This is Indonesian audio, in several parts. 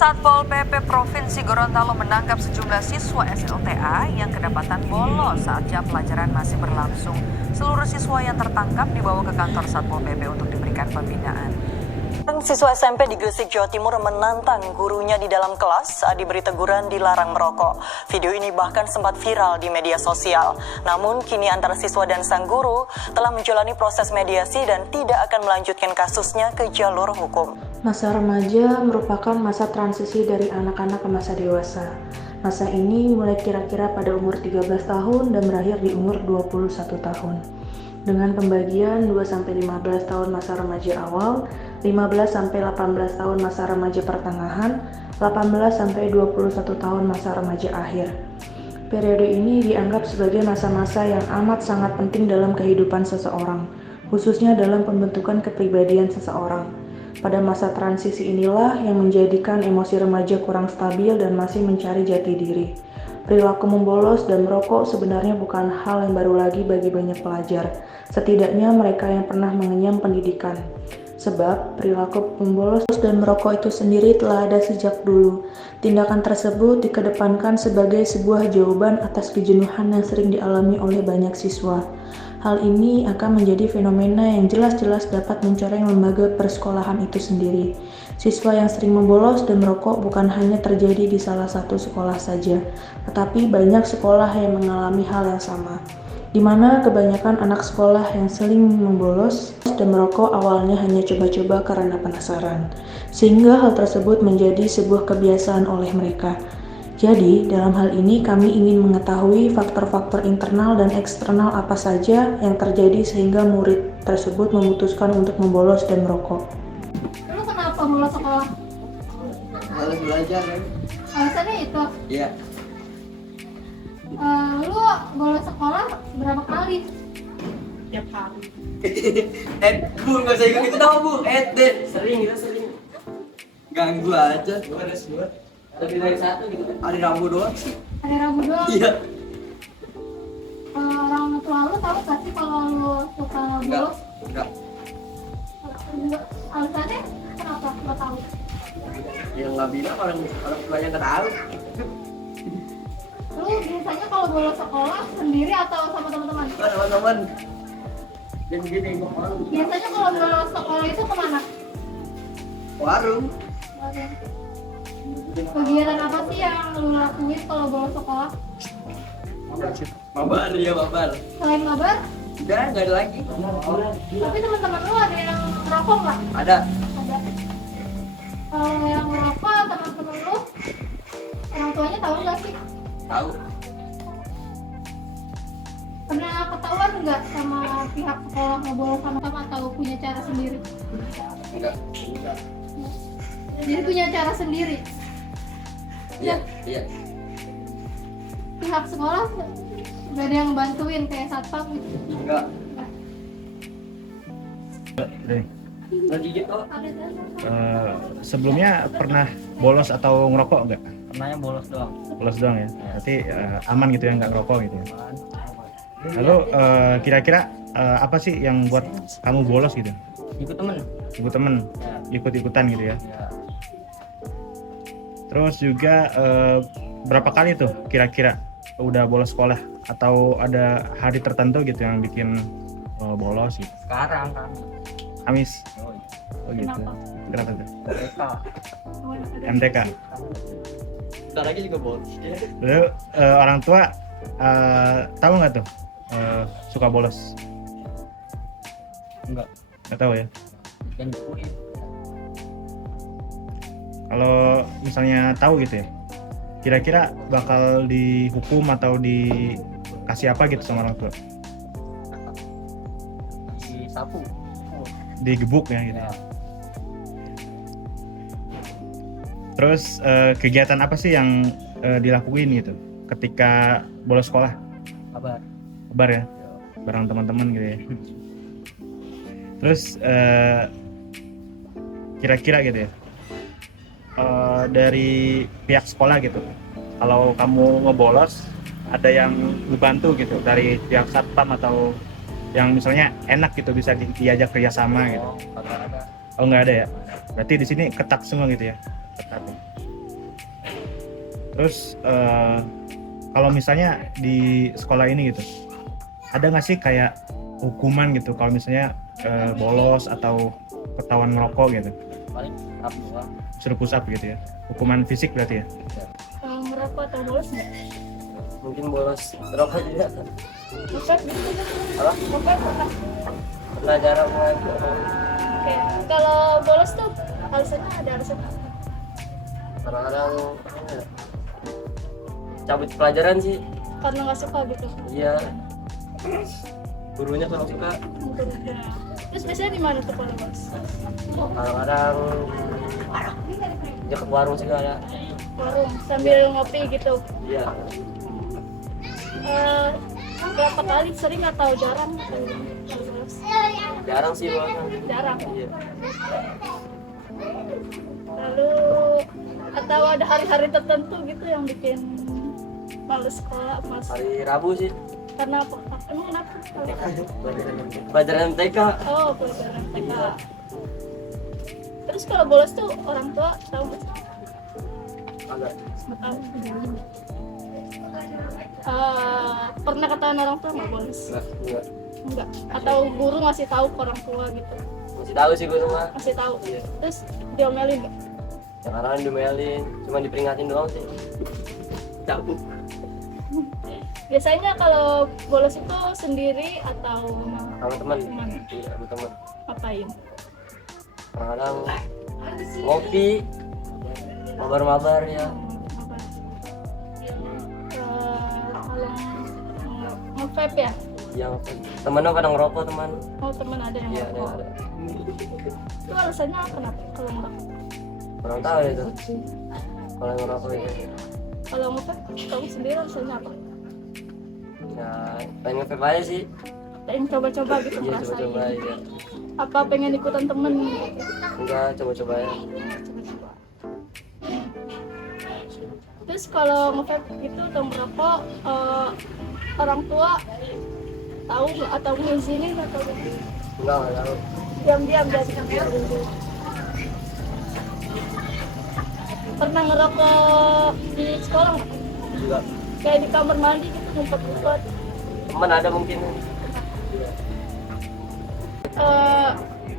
Satpol PP Provinsi Gorontalo menangkap sejumlah siswa SLTA yang kedapatan bolos saat jam pelajaran masih berlangsung. Seluruh siswa yang tertangkap dibawa ke kantor Satpol PP untuk diberikan pembinaan. Siswa SMP di Gresik, Jawa Timur menantang gurunya di dalam kelas saat diberi teguran dilarang merokok. Video ini bahkan sempat viral di media sosial. Namun kini antara siswa dan sang guru telah menjalani proses mediasi dan tidak akan melanjutkan kasusnya ke jalur hukum. Masa remaja merupakan masa transisi dari anak-anak ke masa dewasa. Masa ini mulai kira-kira pada umur 13 tahun dan berakhir di umur 21 tahun. Dengan pembagian 2-15 tahun masa remaja awal, 15-18 tahun masa remaja pertengahan, 18-21 tahun masa remaja akhir. Periode ini dianggap sebagai masa-masa yang amat sangat penting dalam kehidupan seseorang, khususnya dalam pembentukan kepribadian seseorang. Pada masa transisi inilah yang menjadikan emosi remaja kurang stabil dan masih mencari jati diri. Perilaku membolos dan merokok sebenarnya bukan hal yang baru lagi bagi banyak pelajar, setidaknya mereka yang pernah mengenyam pendidikan. Sebab perilaku membolos dan merokok itu sendiri telah ada sejak dulu. Tindakan tersebut dikedepankan sebagai sebuah jawaban atas kejenuhan yang sering dialami oleh banyak siswa. Hal ini akan menjadi fenomena yang jelas-jelas dapat mencoreng lembaga persekolahan itu sendiri. Siswa yang sering membolos dan merokok bukan hanya terjadi di salah satu sekolah saja, tetapi banyak sekolah yang mengalami hal yang sama, di mana kebanyakan anak sekolah yang sering membolos dan merokok awalnya hanya coba-coba karena penasaran, sehingga hal tersebut menjadi sebuah kebiasaan oleh mereka. Jadi, dalam hal ini kami ingin mengetahui faktor-faktor internal dan eksternal apa saja yang terjadi sehingga murid tersebut memutuskan untuk membolos dan merokok. Lu kenapa bolos sekolah? Males belajar kan? Alasannya itu? Iya. Lu bolos sekolah berapa kali? Tiap hari. Bu, nggak usah ikut itu tau bu. Deh, sering kita sering. Ganggu aja. Dua. Lebih dari satu gitu kan? Hari Rabu doang sih. Hari Rabu doang? Iya. Orang tua lu tahu gak sih kalau lu suka bolos? Enggak. Alasannya kenapa? Gak tahu. Yang nggak bilang orang tuanya nggak tahu. Lu biasanya kalau bolos sekolah sendiri atau sama teman-teman? Teman-teman. Dan gini, ngomong. Biasanya kalau bolos sekolah itu kemana? Warung. Kegiatan apa sih yang lu lakuin kalau bolos sekolah? Mabar, ya mabar. Selain mabar, Udah, nggak ada lagi. tapi teman-teman lu ada yang merokok nggak? Ada. Ada. Kalau yang merokok teman-teman lu, orang tuanya tahu nggak sih? Tahu. Pernah ketahuan nggak sama pihak sekolah ngobrol sama atau punya cara sendiri? Enggak. Jadi punya cara sendiri. Iya. Pihak sekolah nggak ada yang bantuin kayak satpam gitu. Enggak. Deh, Lagi gitu. sebelumnya pernah bolos atau ngerokok nggak? Pernahnya bolos doang. Bolos doang ya. Berarti aman gitu ya, nggak ngerokok gitu ya. Lalu kira-kira apa sih yang buat kamu bolos gitu? Ikut temen. Ikut temen, ikut-ikutan gitu ya. Terus juga berapa kali tuh kira-kira udah bolos sekolah? Atau ada hari tertentu gitu yang bikin bolos gitu? Sekarang kan. Kamis? Oh, Oh gitu. Kenapa tuh? mereka. MTK? Bentar lagi juga bolos. Lalu orang tua tahu nggak tuh suka bolos? Enggak. Nggak tahu ya. Dan dipuin. Kalau misalnya tahu gitu ya, kira-kira bakal dihukum atau dikasih apa gitu sama orang tua? Si sapu. Digebuk ya gitu. Ya. Terus kegiatan apa sih yang dilakuin gitu ketika bolos sekolah? Kabar. Kabar ya, bareng teman-teman gitu ya. Terus kira-kira gitu ya, dari pihak sekolah gitu, kalau kamu ngebolos ada yang ngebantu gitu dari pihak satpam atau yang misalnya enak gitu bisa diajak kerjasama gitu? Oh, kagak ada. Oh nggak ada ya, berarti di sini ketat semua gitu ya? Ketat ya. Terus kalau misalnya di sekolah ini gitu, ada nggak sih kayak hukuman gitu kalau misalnya bolos atau ketahuan ngerokok gitu? Paling up doang. Suruh push up gitu ya? Hukuman fisik berarti ya? Kalau ngerokok atau bolos nggak? Mungkin bolos rokok juga. Ngepet gitu? Apa? Ngepet pernah? Pernah jarang banget. Oke, kalau bolos tuh alasannya ada alasan apa? Kadang-kadang cabut pelajaran sih. Karena nggak suka gitu. Iya. Gurunya kurang suka. Terus biasanya di mana tuh kalau bolos? Kadang-kadang dekat warung segala. Warung sambil ngopi gitu. Iya. Berapa kali sering atau jarang kalau bolos? Jarang sih malah. Jarang. Iya. Lalu atau ada hari-hari tertentu gitu yang bikin males sekolah, males. Hari Rabu sih. Karena apa? Emang kenapa? Pelajaran TK. Oh, pelajaran TK. Terus kalau bolos tuh orang tua tahu nggak sih? Agak. Nggak tahu. Pernah ketahuan orang tua nggak bolos? Enggak. Enggak. Atau guru ngasih tahu ke orang tua gitu? Masih tahu sih guru mah. Ngasih tahu. Iya. Terus diomelin nggak? Kadang-kadang diomelin, cuma diperingatin doang sih. Cabut. Biasanya kalau bolos itu sendiri atau Sama teman. Teman. Iya, sama teman. ngapain? Kadang-kadang ngopi, mabar-mabar ya. Apa? Kalau nge-vape ya? Yang temennya pada ngerokok teman. Oh, teman ada yang Iya, ada. ngerokok. Itu alasannya kenapa kalau ngerokok? Kurang tahu ya itu. Kalau ngerokok itu. Kalau nge-vape kamu sendiri alasannya apa? Ya, pengen nge-vape aja sih. Pengen coba-coba gitu Iya, ngerasain. coba-coba aja. Apa pengen ikutan temen gitu? Enggak, coba-coba ya. Coba-coba. Terus kalau nge-vape gitu atau merokok, orang tua tahu nggak atau ngizinin atau gimana? Enggak tahu. Diam-diam jadi pernah ngerokok di sekolah nggak? Juga Kayak di kamar mandi gitu ngumpet-ngumpet. teman ada mungkin.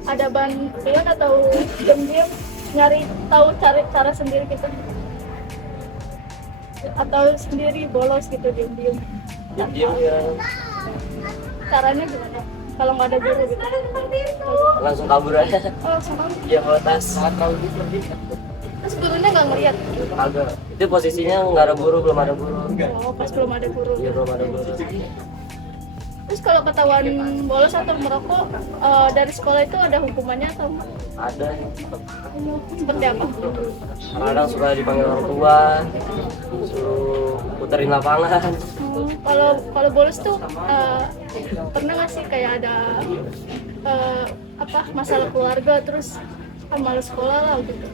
Ada bantuan atau diam-diam nyari tahu cari cara sendiri gitu? Atau sendiri bolos gitu diam-diam? Diam-diam ya. Caranya gimana? Kalau nggak ada guru gitu? Langsung kabur aja. Oh, langsung kabur. Dia bawa tas. Terus gurunya nggak ngeliat? Kagak. Itu posisinya nggak ada guru, belum ada guru. Oh, pas belum ada guru. Iya, belum ada guru. Terus kalau ketahuan bolos atau merokok dari sekolah itu ada hukumannya atau enggak? Ada. Seperti apa? Kadang suka dipanggil orang tua, suruh puterin lapangan. Kalau bolos tuh pernah nggak sih kayak ada masalah keluarga terus malas sekolah lah gitu?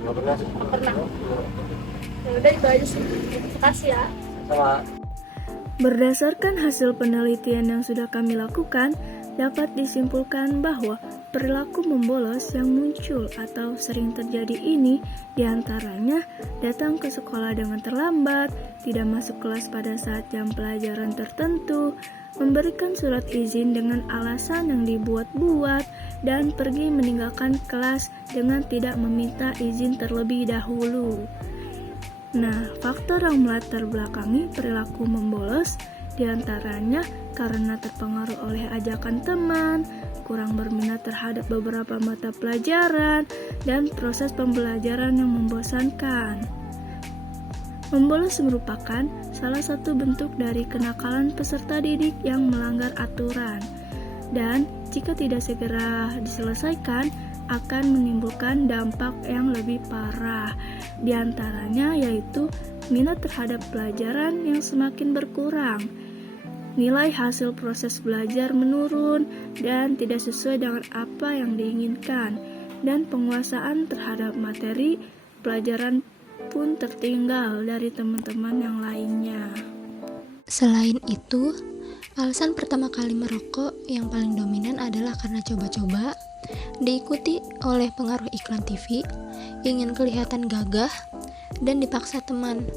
Nggak pernah sih. Pernah. Ya udah itu aja sih. Makasih ya. Sama. Berdasarkan hasil penelitian yang sudah kami lakukan, dapat disimpulkan bahwa perilaku membolos yang muncul atau sering terjadi ini diantaranya datang ke sekolah dengan terlambat, tidak masuk kelas pada saat jam pelajaran tertentu, memberikan surat izin dengan alasan yang dibuat-buat, dan pergi meninggalkan kelas dengan tidak meminta izin terlebih dahulu. Nah, faktor yang melatar belakangi perilaku membolos diantaranya karena terpengaruh oleh ajakan teman, kurang berminat terhadap beberapa mata pelajaran, dan proses pembelajaran yang membosankan. Membolos merupakan salah satu bentuk dari kenakalan peserta didik yang melanggar aturan, dan jika tidak segera diselesaikan, akan menimbulkan dampak yang lebih parah, diantaranya yaitu minat terhadap pelajaran yang semakin berkurang, nilai hasil proses belajar menurun dan tidak sesuai dengan apa yang diinginkan, dan penguasaan terhadap materi pelajaran pun tertinggal dari teman-teman yang lainnya. Selain itu, alasan pertama kali merokok yang paling dominan adalah karena coba-coba, diikuti oleh pengaruh iklan TV, ingin kelihatan gagah, dan dipaksa teman.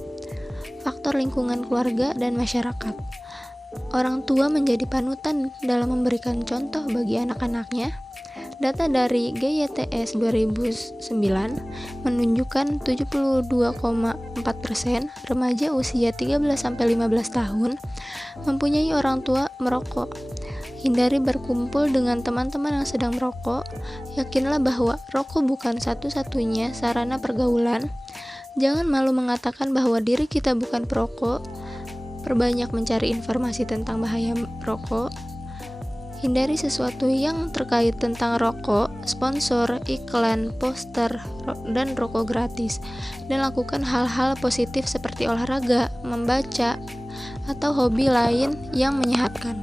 faktor lingkungan keluarga dan masyarakat. Orang tua menjadi panutan dalam memberikan contoh bagi anak-anaknya. Data dari GYTS 2009 menunjukkan 72,4% remaja usia 13-15 tahun mempunyai orang tua merokok. Hindari berkumpul dengan teman-teman yang sedang merokok. Yakinlah bahwa rokok bukan satu-satunya sarana pergaulan. Jangan malu mengatakan bahwa diri kita bukan perokok. Perbanyak mencari informasi tentang bahaya rokok. Hindari sesuatu yang terkait tentang rokok, sponsor, iklan, poster, dan rokok gratis. Dan lakukan hal-hal positif seperti olahraga, membaca, atau hobi lain yang menyehatkan.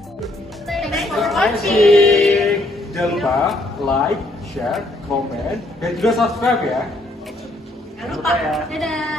Jangan lupa like, share, komen, dan juga subscribe ya. Jangan lupa. Dadah.